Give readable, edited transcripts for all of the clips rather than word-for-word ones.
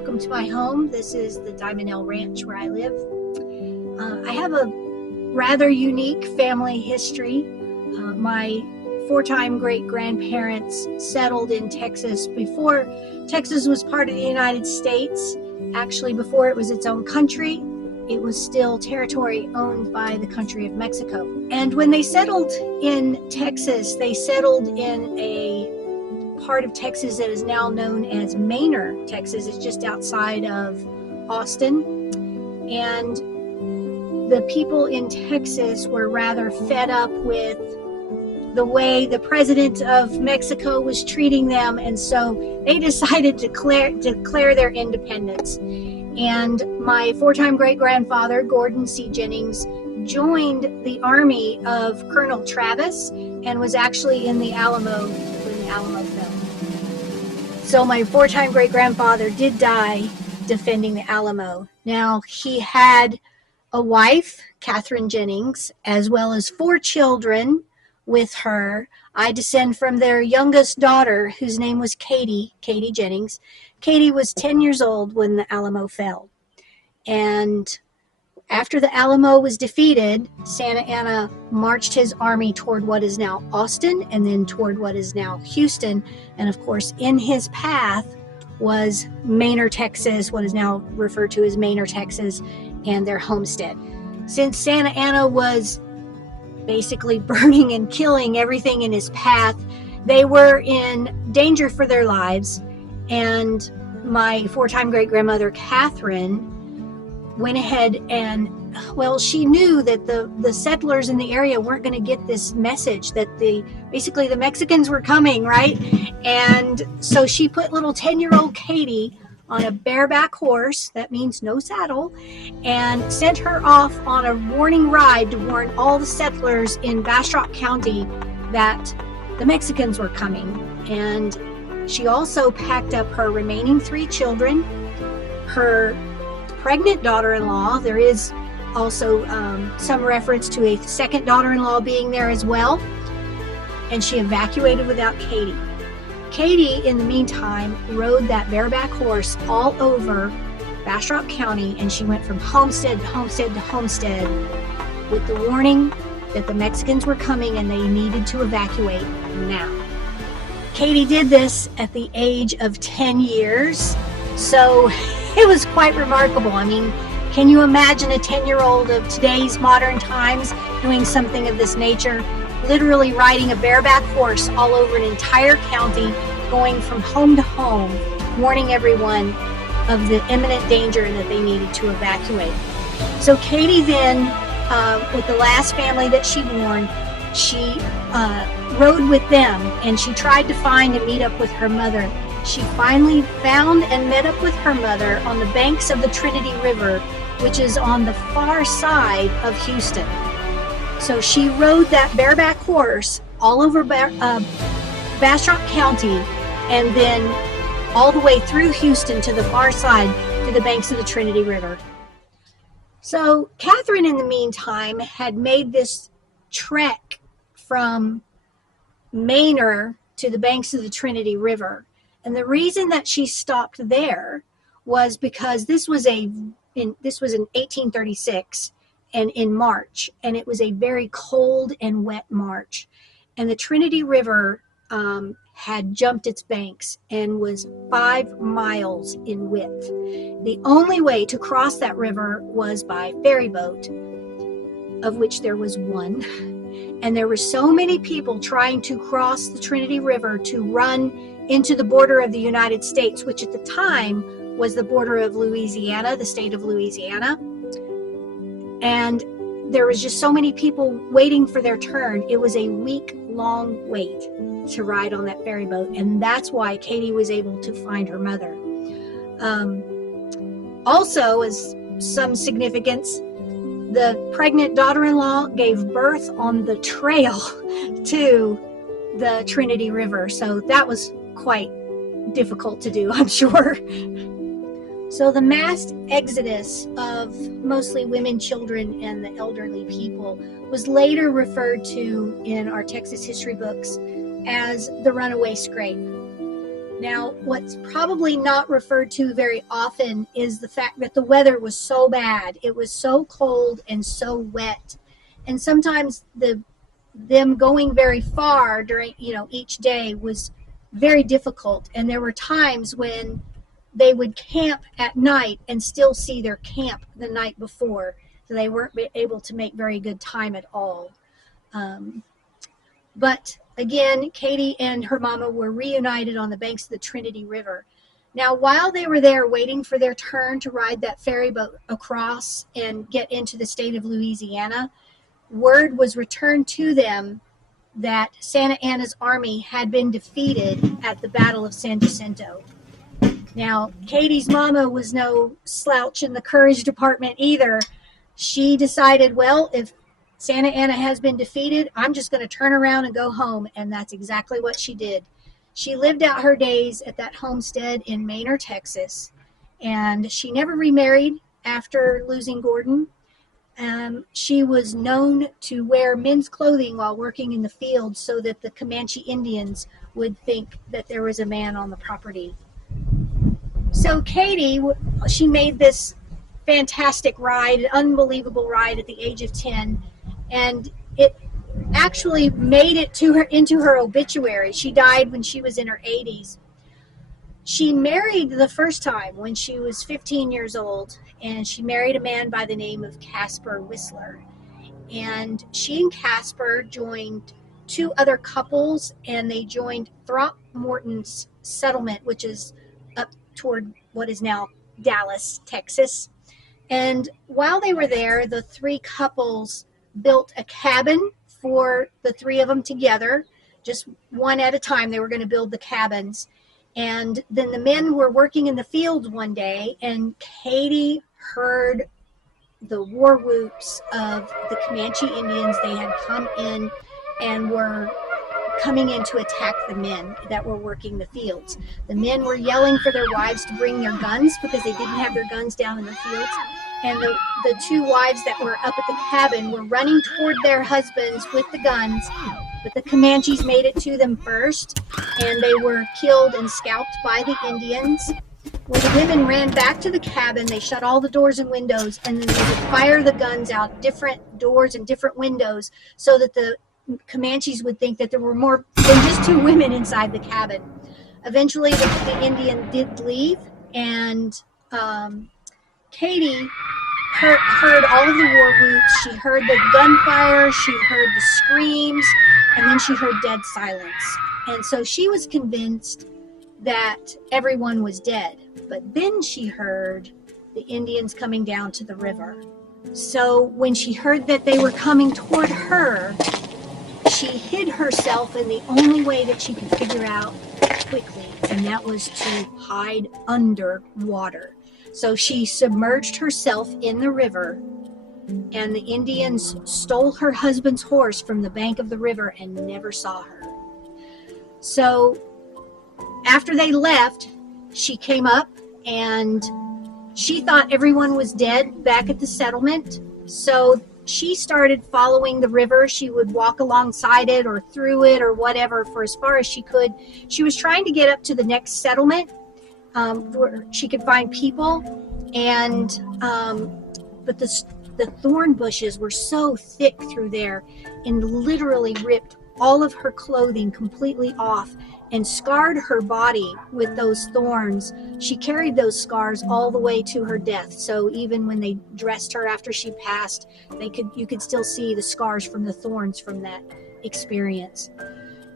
welcome to my home. This is the Diamond L Ranch where I live. I have a rather unique family history. My four-time great-grandparents settled in Texas before Texas was part of the United States. Actually, before it was its own country, it was still territory owned by the country of Mexico. And when they settled in Texas, they settled in a part of Texas that is now known as Manor, Texas. It's just outside of Austin. And the people in Texas were rather fed up with the way the president of Mexico was treating them, and so they decided to declare their independence. And my four-time great-grandfather, Gordon C. Jennings, joined the army of Colonel Travis and was actually in the Alamo when the Alamo fell. So my four-time great-grandfather did die defending the Alamo. Now, he had a wife, Catherine Jennings, as well as 4 children with her. I descend from their youngest daughter, whose name was Katy Jennings. Katy was 10 years old when the Alamo fell. And after the Alamo was defeated, Santa Anna marched his army toward what is now Austin and then toward what is now Houston. And of course, in his path was Manor, Texas, what is now referred to as Manor, Texas, and their homestead. Since Santa Anna was basically burning and killing everything in his path, they were in danger for their lives. And my four-time great-grandmother, Catherine, went ahead and, well, she knew that the settlers in the area weren't going to get this message that basically the Mexicans were coming, right? And so she put little 10-year-old Katy on a bareback horse, that means no saddle, and sent her off on a warning ride to warn all the settlers in Bastrop County that the Mexicans were coming. And she also packed up her remaining 3 children, her pregnant daughter-in-law. There is also some reference to a second daughter-in-law being there as well. And she evacuated without Katy. Katy, in the meantime, rode that bareback horse all over Bastrop County, and she went from homestead to homestead to homestead with the warning that the Mexicans were coming and they needed to evacuate now. Katy did this at the age of 10 years, so it was quite remarkable. I mean, can you imagine a 10-year-old of today's modern times doing something of this nature? Literally riding a bareback horse all over an entire county, going from home to home, warning everyone of the imminent danger that they needed to evacuate. So Katy then, with the last family that she warned, she rode with them, and she tried to find and meet up with her mother. She finally found and met up with her mother on the banks of the Trinity River, which is on the far side of Houston. So she rode that bareback horse all over Bastrop County, and then all the way through Houston to the far side to the banks of the Trinity River. So Catherine, in the meantime, had made this trek from Manor to the banks of the Trinity River. And the reason that she stopped there was because this was in 1836. And in March, and it was a very cold and wet March, and the Trinity River had jumped its banks and was 5 miles in width. The only way to cross that river was by ferry boat, of which there was one, and there were so many people trying to cross the Trinity River to run into the border of the United States, which at the time was the border of Louisiana, the state of Louisiana. And there was just so many people waiting for their turn. It was a week-long wait to ride on that ferry boat, and that's why Katy was able to find her mother. Also, as some significance, the pregnant daughter-in-law gave birth on the trail to the Trinity River, so that was quite difficult to do, I'm sure. So the mass exodus of mostly women, children, and the elderly people was later referred to in our Texas history books as the runaway scrape. Now, what's probably not referred to very often is the fact that the weather was so bad. It was so cold and so wet. And sometimes them going very far during, each day was very difficult. And there were times when they would camp at night and still see their camp the night before. So they weren't able to make very good time at all. But again, Katy and her mama were reunited on the banks of the Trinity River. Now, while they were there waiting for their turn to ride that ferry boat across and get into the state of Louisiana, word was returned to them that Santa Anna's army had been defeated at the Battle of San Jacinto. Now, Katy's mama was no slouch in the courage department either. She decided, well, if Santa Anna has been defeated, I'm just going to turn around and go home. And that's exactly what she did. She lived out her days at that homestead in Manor, Texas. And she never remarried after losing Gordon. She was known to wear men's clothing while working in the field so that the Comanche Indians would think that there was a man on the property. So Katy, she made this fantastic ride, an unbelievable ride at the age of 10, and it actually made it into her obituary. She died when she was in her 80s. She married the first time when she was 15 years old, and she married a man by the name of Casper Whistler. And she and Casper joined two other couples, and they joined Throckmorton's settlement, which is up toward what is now Dallas, Texas. And while they were there, the three couples built a cabin for the three of them together, just one at a time. They were going to build the cabins. And then the men were working in the fields one day, and Katy heard the war whoops of the Comanche Indians. They had come in and were coming in to attack the men that were working the fields. The men were yelling for their wives to bring their guns because they didn't have their guns down in the fields. And the two wives that were up at the cabin were running toward their husbands with the guns, but the Comanches made it to them first, and they were killed and scalped by the Indians. When the women ran back to the cabin, they shut all the doors and windows, and then they would fire the guns out different doors and different windows so that the Comanches would think that there were more than just two women inside the cabin. Eventually, the Indian did leave, and Katy heard all of the war whoops. She heard the gunfire, she heard the screams, and then she heard dead silence. And so she was convinced that everyone was dead. But then she heard the Indians coming down to the river. So when she heard that they were coming toward her, she hid herself in the only way that she could figure out quickly, and that was to hide under water. So she submerged herself in the river, and the Indians stole her husband's horse from the bank of the river and never saw her. So after they left, she came up, and she thought everyone was dead back at the settlement. So she started following the river. She would walk alongside it or through it or whatever for as far as she could. She was trying to get up to the next settlement where she could find people, and but the thorn bushes were so thick through there and literally ripped all of her clothing completely off and scarred her body with those thorns. She carried those scars all the way to her death. So even when they dressed her after she passed, you could still see the scars from the thorns from that experience.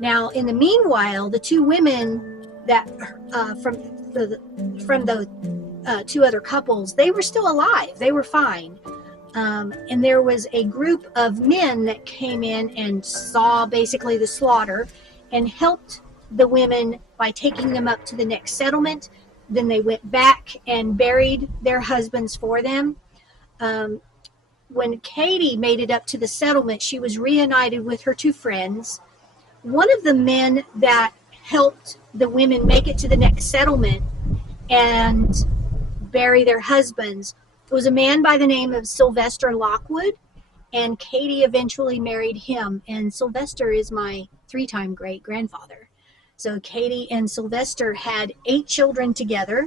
Now, in the meanwhile, the two women that from the two other couples, they were still alive. They were fine. And there was a group of men that came in and saw basically the slaughter and helped the women by taking them up to the next settlement. Then they went back and buried their husbands for them. When Katy made it up to the settlement, she was reunited with her two friends. One of the men that helped the women make it to the next settlement and bury their husbands was a man by the name of Sylvester Lockwood, and Katy eventually married him. And Sylvester is my 3-time great-grandfather. So Katy and Sylvester had 8 children together.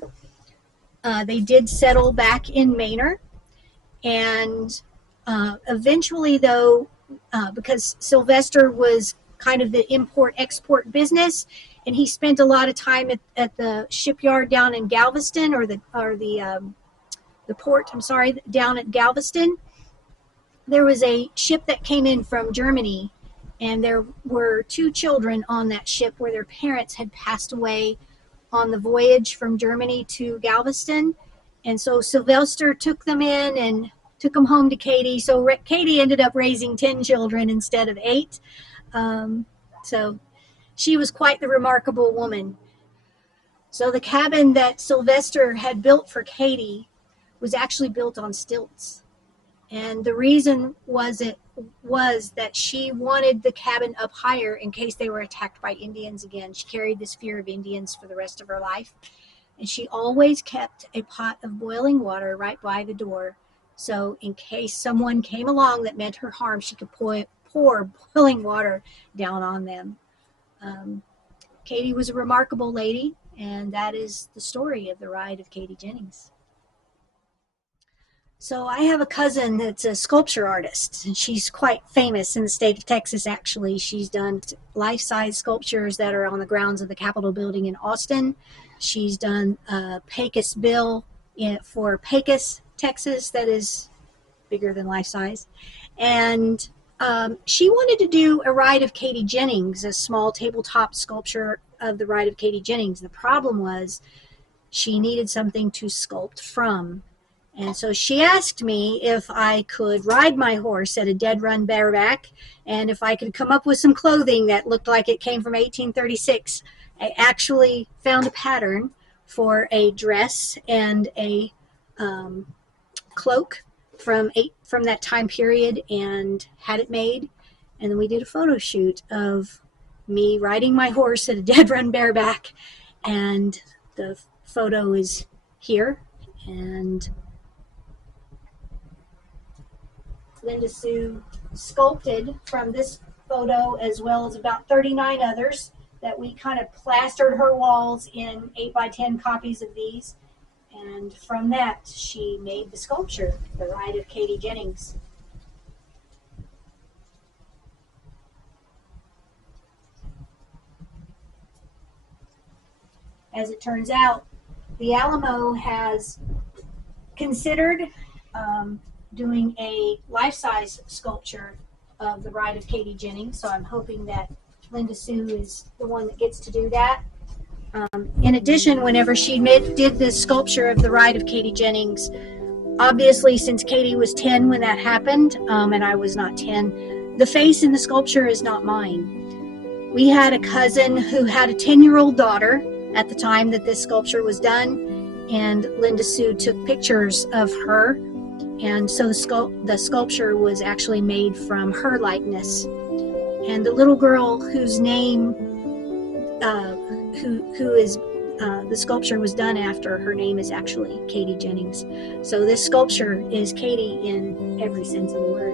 They did settle back in Manor, and eventually, though, because Sylvester was kind of the import-export business, and he spent a lot of time at the shipyard down in Galveston, or the port, I'm sorry, down at Galveston. There was a ship that came in from Germany, and there were 2 children on that ship where their parents had passed away on the voyage from Germany to Galveston. And so Sylvester took them in and took them home to Katy. So Katy ended up raising 10 children instead of 8. So she was quite the remarkable woman. So the cabin that Sylvester had built for Katy was actually built on stilts. And the reason was that she wanted the cabin up higher in case they were attacked by Indians again. She carried this fear of Indians for the rest of her life. And she always kept a pot of boiling water right by the door. So in case someone came along that meant her harm, she could pour boiling water down on them. Katy was a remarkable lady, and that is the story of the ride of Katy Jennings. So I have a cousin that's a sculpture artist, and she's quite famous in the state of Texas, actually. She's done life-size sculptures that are on the grounds of the Capitol building in Austin. She's done a Pecos bill for Pecos, Texas, that is bigger than life-size. And she wanted to do a ride of Katy Jennings, a small tabletop sculpture of the ride of Katy Jennings. The problem was she needed something to sculpt from. And so she asked me if I could ride my horse at a dead run bareback, and if I could come up with some clothing that looked like it came from 1836. I actually found a pattern for a dress and a cloak from that time period and had it made. And then we did a photo shoot of me riding my horse at a dead run bareback, and the photo is here. And Linda Sue sculpted from this photo, as well as about 39 others that we kind of plastered her walls in 8x10 copies of these. And from that, she made the sculpture, The Ride of Katy Jennings. As it turns out, the Alamo has considered doing a life-size sculpture of the Ride of Katy Jennings, so I'm hoping that Linda Sue is the one that gets to do that. In addition, whenever she did this sculpture of the Ride of Katy Jennings, obviously since Katy was 10 when that happened, and I was not 10, the face in the sculpture is not mine. We had a cousin who had a 10-year-old daughter at the time that this sculpture was done, and Linda Sue took pictures of her. And so the sculpture was actually made from her likeness. And the little girl whose name, the sculpture was done after, her name is actually Katy Jennings. So this sculpture is Katy in every sense of the word.